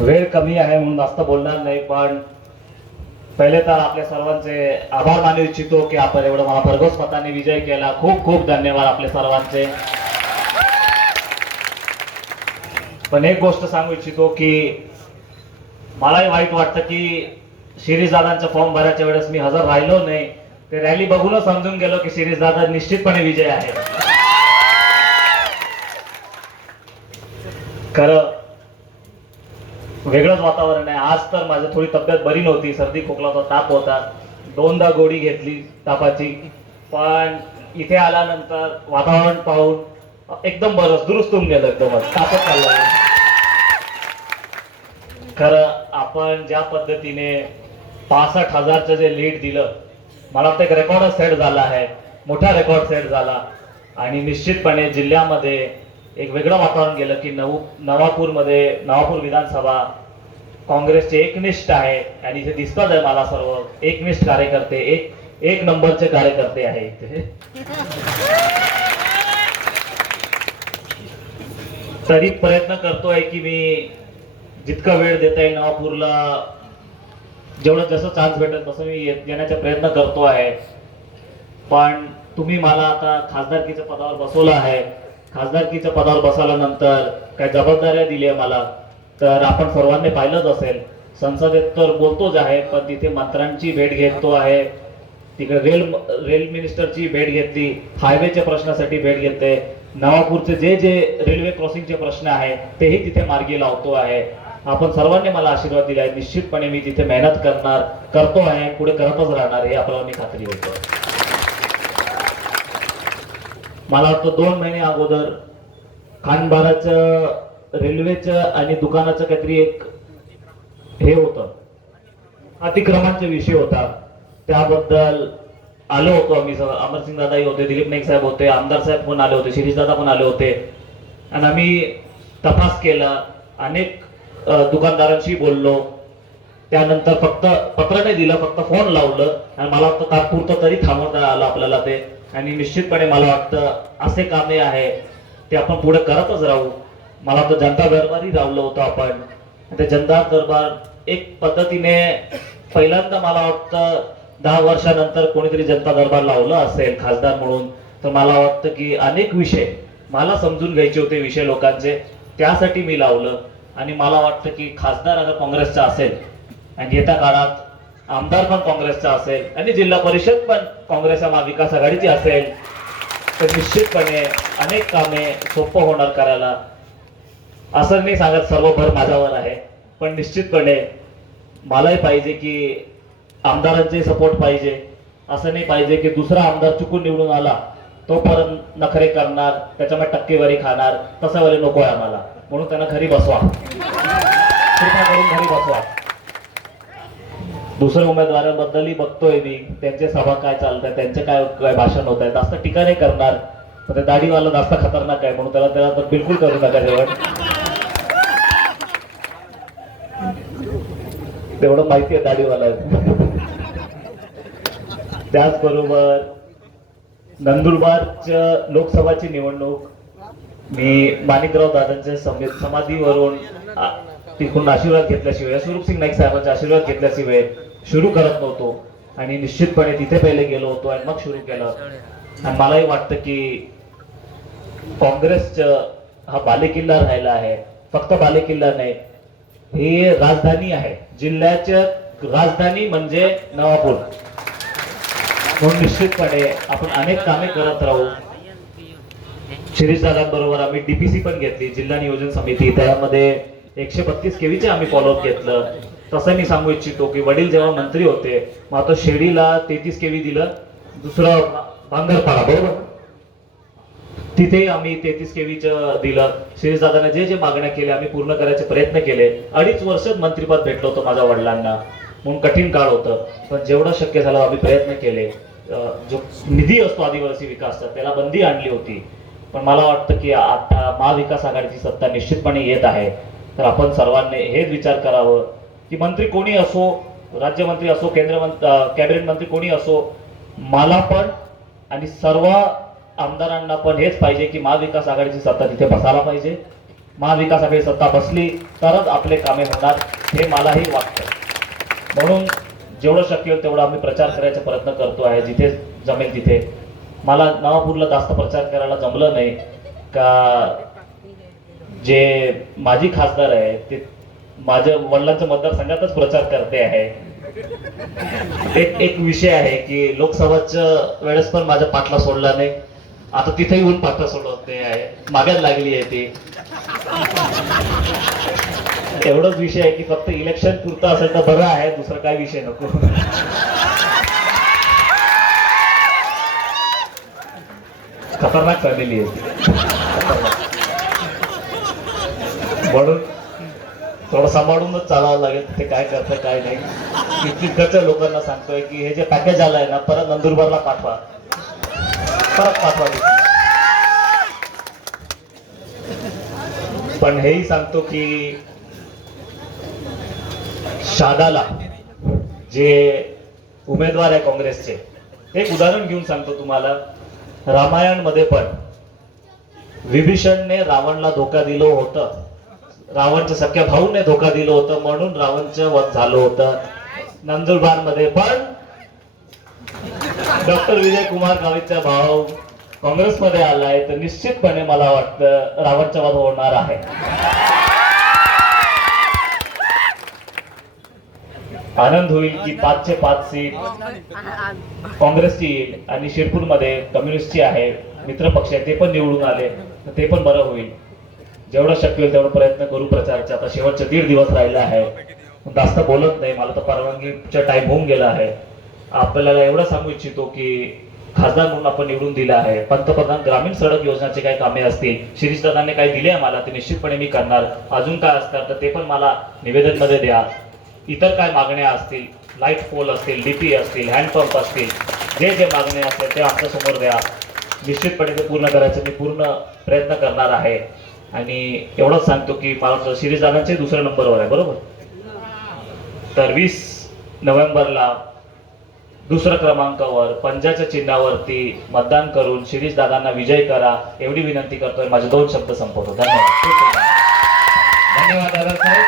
वेळ कमी आहे म्हणून जास्त बोलणार नाही पण पहिले तर आपल्या सर्वांचे आभार मानू इच्छितो की आपण एवढं मला भरघोस मताने विजय केला. खूप खूप धन्यवाद आपले सर्वांचे. पण एक गोष्ट सांगू इच्छितो की मलाही वाईट वाटतं की शिरीषदादांचा फॉर्म भरायच्या वेळेस मी हजर राहिलो नाही. ते रॅली बघूनच समजून गेलो की शिरीषदादा निश्चितपणे विजय आहे. खरं वेगळंच वातावरण आहे. आज तर माझी थोडी तब्येत बरी नव्हती. सर्दी खोकला होता ताप होता. दोनदा गोळी घेतली तापाची. पण इथे आल्यानंतर वातावरण पाहून एकदम बरं दुरुस्त होऊन गेलं एकदमच तापच चाललं खरं आपण ज्या पद्धतीने पासष्ट हजारचं जे लीड दिलं मला वाटतं एक रेकॉर्डच सेट झाला आहे. मोठा रेकॉर्ड सेट झाला. आणि निश्चितपणे जिल्ह्यामध्ये एक वेगळं वातावरण गेलं की नऊ नवापूरमध्ये नवापूर विधानसभा काँग्रेसचे एकनिष्ठ आहे आणि इथे दिसतात आहे मला सर्व. एकनिष्ठ कार्यकर्ते एक एक नंबरचे कार्यकर्ते आहे इथे. तरी प्रयत्न करतोय की मी जितका वेळ देता येईल नवापूरला जेवढं जसं चान्स भेटेल तसं मी येण्याचा प्रयत्न करतो आहे पण तुम्ही मला आता खासदारकीच्या पदावर बसवलं आहे. खासदारकीच्या पदावर बसाल्यानंतर काय जबाबदाऱ्या दिल्या मला. तर आपण सर्वांनी पाहिलंच असेल संसदेत तर बोलतोच आहे पण तिथे मंत्र्यांची भेट घेतो आहे. तिकडे रेल रेल मिनिस्टरची भेट घेतली हायवेच्या प्रश्नासाठी भेट घेते नवापूरचे जे जे रेल्वे क्रॉसिंगचे प्रश्न आहे तेही तिथे मार्गी लावतो आहे. आपण सर्वांनी मला आशीर्वाद दिला आहे निश्चितपणे मी तिथे मेहनत करणार करतो आहे पुढे करतच राहणार हे आपल्याला मी खात्री होतो मला वाटतं दोन महिने अगोदर खानबाराचं रेल्वेचं आणि दुकानाचं काहीतरी एक हे होतं. अतिक्रमणचा विषय होता. त्याबद्दल आलो होतो आम्ही अमरसिंग दादाही होते दिलीप नाईक साहेब होते आमदार साहेब पण आले होते शिरीष दादा पण आले होते. आणि आम्ही तपास केला. अनेक दुकानदारांशी बोललो. त्यानंतर फक्त पत्र नाही दिलं फक्त फोन लावलं. आणि मला वाटतं तात्पुरतं तरी थांबवता आलं आपल्याला ते. आणि निश्चितपणे मला वाटतं असे कामे आहे ते आपण पुढे करतच राहू. मला वाटतं जनता दरबारही रावलं होतं आपण. ते जनता दरबार एक पद्धतीने पहिल्यांदा मला वाटतं दहा वर्षानंतर कोणीतरी जनता दरबार लावलं असेल खासदार म्हणून तर मला वाटतं की अनेक विषय मला समजून घ्यायचे होते विषय लोकांचे त्यासाठी मी लावलं. आणि मला वाटतं की खासदार अगर काँग्रेसचा असेल. आणि येत्या काळात आमदार पण काँग्रेसचा असेल आणि जिल्हा परिषद पण काँग्रेस महाविकास आघाडीची असेल. तर निश्चितपणे अनेक कामे सोपं होणार करायला. असं मी सांगत सर्व भर माझ्यावर आहे. पण निश्चितपणे मलाही पाहिजे की आमदारांचे सपोर्ट पाहिजे. असं नाही पाहिजे की दुसरा आमदार चुकून निवडून आला तो परत नखरे करणार त्याच्यामुळे टक्केवारी खाणार तसं नको आहे आम्हाला. म्हणून त्यांना घरी बसवा. कृपा करून घरी बसवा. दुसऱ्या उमेदवारांबद्दलही बघतोय मी. त्यांचे सभा काय चालतात त्यांचे काय काय भाषण होत आहे जास्त टीका नाही करणार. पण ते दाढीवाला जास्त खतरनाक आहे म्हणून त्याला त्याला तर बिलकुल करू नका जेवण. तेवढं माहिती आहे दाढीवाला. त्याचबरोबर नंदुरबारच्या लोकसभाची निवडणूक. मी माणिकराव दादांच्या समाधीवरून तिकडून आशीर्वाद घेतल्याशिवाय स्वरूपसिंग नाईक साहेबांचा आशीर्वाद घेतल्याशिवाय सुरू करत नव्हतो. आणि निश्चितपणे तिथे पहिले गेलो होतो आणि मग सुरू केलं. आणि मलाही वाटतं की काँग्रेसचं हा बालेकिल्ला राहिला आहे. फक्त बालेकिल्ला नाही. ही राजधानी आहे. जिल्ह्याच्या राजधानी म्हणजे नवापूर. म्हणून निश्चितपणे आपण अनेक कामे करत राहू. शिरीष दादांबरोबर आम्ही डीपीसी पण घेतली. जिल्हा नियोजन समिती. त्यामध्ये एकशे बत्तीस केवीचे आम्ही फॉलोअप घेतलं. तसं मी सांगू इच्छितो की वडील जेव्हा मंत्री होते मग आता शेडीला तेहतीस केवी दिलं दुसरं भांगरपाडा बरोबर? तिथे आम्ही तेहतीस केवीचं दिलं. शिरीष दादाने जे जे मागण्या केल्या आम्ही पूर्ण करायचे प्रयत्न केले. अडीच वर्ष मंत्रीपद भेटलं होतं माझ्या वडिलांना. म्हणून कठीण काळ होतं. पण जेवढं शक्य झालं आम्ही प्रयत्न केले. जो निधी असतो आदिवासी विकासचा त्याला बंदी आणली होती. पण मला वाटतं की आता महाविकास आघाडीची सत्ता निश्चितपणे येत आहे. तर आपण सर्वांनी हेच विचार करावं. की मंत्री कोणी असो राज्यमंत्री असो केंद्र कॅबिनेट मंत्री कोणी असो मला पण आणि सर्व आमदारांना पण हेच पाहिजे की महाविकास आघाडीची सत्ता तिथे बसायला पाहिजे. महाविकास आघाडी सत्ता बसली तरच आपले कामे होणार हे मलाही वाटतं. म्हणून जेवढं शक्य होईल तेवढा आम्ही प्रचार करायचा प्रयत्न करतो आहे जिथे जमेल तिथे. मला नवापूरला जास्त प्रचार करायला जमलं नाही. का जे माजी खासदार आहे ते माझ्या वडिलांच्या मतदारसंघातच प्रचार करते आहे. एक एक विषय आहे की लोकसभाच्या वेळेस पण माझ्या पाठला सोडला नाही. आता तिथेही येऊन पाठला सोडत नाही आहे. मागायला लागली आहे ती. एवढंच विषय आहे की फक्त इलेक्शन पुरतं असेल तर बरं आहे दुसरा काय विषय नको. खतरनाक फॅमिली आहे ती. म्हणून थोडं सांभाळूनच चालावं लागेल ते काय करतं काय नाही. तिकडच्या लोकांना सांगतोय की हे जे पॅकेज आलंय ना परत नंदुरबारला पाठवा. परत पाठवा. पण हेही सांगतो की शादाला जे उमेदवार आहे काँग्रेसचे एक उदाहरण घेऊन सांगतो तुम्हाला. रामायणमध्ये पण विभीषणने रावणला धोका दिलं होतं. रावणच्या सख्या भाऊने धोका दिलं होतं म्हणून रावणचं वध झालं होतं. नंदुरबारमध्ये पण डॉक्टर विजय कुमार गावितचा भाऊ काँग्रेसमध्ये आलाय तर निश्चितपणे मला वाटतं रावणचा वध होणार आहे. आनंद होईल की पाचशे पाच सीट काँग्रेसची येईल आणि शिरपूरमध्ये कम्युनिस्टची आहे मित्र पक्ष आहे ते पण निवडून आले तर ते पण बरं होईल. जेवढं शक्य होईल तेवढा प्रयत्न करू प्रचाराचा. आता शेवटचे दीड दिवस राहिला आहे. जास्त बोलत नाही. मला तर परवानगीचा टाइम होऊन गेला आहे. आपल्याला एवढं सांगू इच्छितो की खासदार म्हणून आपण निवडून दिला आहे. पंतप्रधान ग्रामीण सडक योजनाचे काही कामे असतील. शिरीष दादांनी काही दिले आहे मला. ते निश्चितपणे मी करणार. अजून काय असतात तर ते पण मला निवेदनमध्ये द्या. इतर काय मागण्या असतील? लाइट पोल असतील डीपी असतील हँडपंप असतील. जे जे मागण्या असतील ते आमच्यासमोर द्या. निश्चितपणे ते पूर्ण करायचं मी पूर्ण प्रयत्न करणार आहे. आणि एवढंच सांगतो की मला वाटतं शिरीष दादांचे दुसऱ्या नंबरवर आहे बरोबर? तर वीस नोव्हेंबरला दुसऱ्या क्रमांकावर पंजाच्या चिन्हावरती मतदान करून शिरीष दादांना विजय करा एवढी विनंती करतोय. माझे दोन शब्द संपवतो. धन्यवाद धन्यवाद. धन्यवाद दादा साहेब.